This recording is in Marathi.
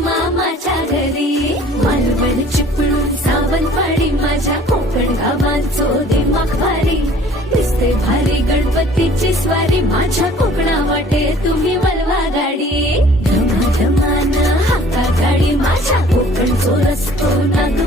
मामाच्या घरी. मालवण चिपळूण सावंतवाडी माझ्या कोकण गावांचो दिमाग भारी. दिसते भारी गणपतीची स्वारी माझ्या कोकणा वाटे तुम्ही वळवा गाडी. धमाधमान हाका गाडी माझ्या कोकणचो रस्तो ना